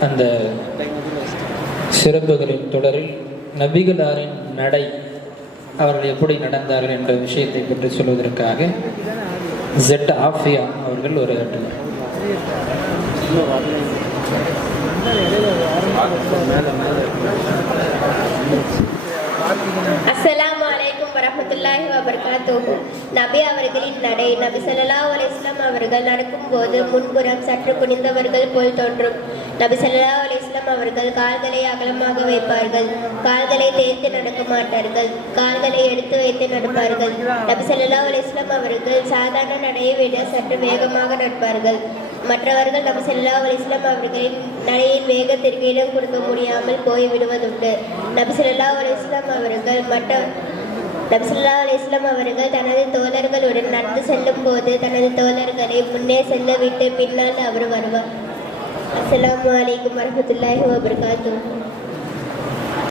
அந்த சிறப்புகளின் தொடரில் நபிகளாரின் நடை அவர்கள் எப்படி நடந்தார்கள் என்ற விஷயத்தை பற்றி சொல்வதற்காக ஜெட் ஆஃபியா அவர்கள் ஒரு அஸ்ஸலாமு வரமத்துல்லாஹி வரஹ்மத்துல்லாஹி நபி அவர்களின் நடை நபி சல்லா அலிஸ்லாம் வஸல்லம் அவர்கள் நடக்கும்போது முன்புறம் சற்று குனிந்தவர்கள் போல் தோன்றும். நபி சல்லா அலிஸ்லாம் அவர்கள் கால்களை அகலமாக வைப்பார்கள். கால்களை தேர்த்து நடக்க மாட்டார்கள். கால்களை எடுத்து வைத்து நடப்பார்கள். நபி சல்லா அலிஸ்லாம் அவர்கள் சாதாரண நடையை விட சற்று வேகமாக நடப்பார்கள். மற்றவர்கள் நபி சல்லா அலிஸ்லாம் அவர்களின் நடையின் வேகத்திற்கு இடம் கொடுக்க முடியாமல் போய் விடுவதுண்டு நபி சல்லா அலிஸ்லாம் அவர்கள் மற்ற நபி ஸல்லல்லாஹு அவர்கள் தனது தோழர்களுடன் நடந்து செல்லும் போது தனது தோழர்களை முன்னே செல்ல விட்டு பின்னால் அவர் வருவார். அஸ்ஸலாமு அலைக்கும் வரஹ்மத்துல்லாஹி வபரகாத்துஹு.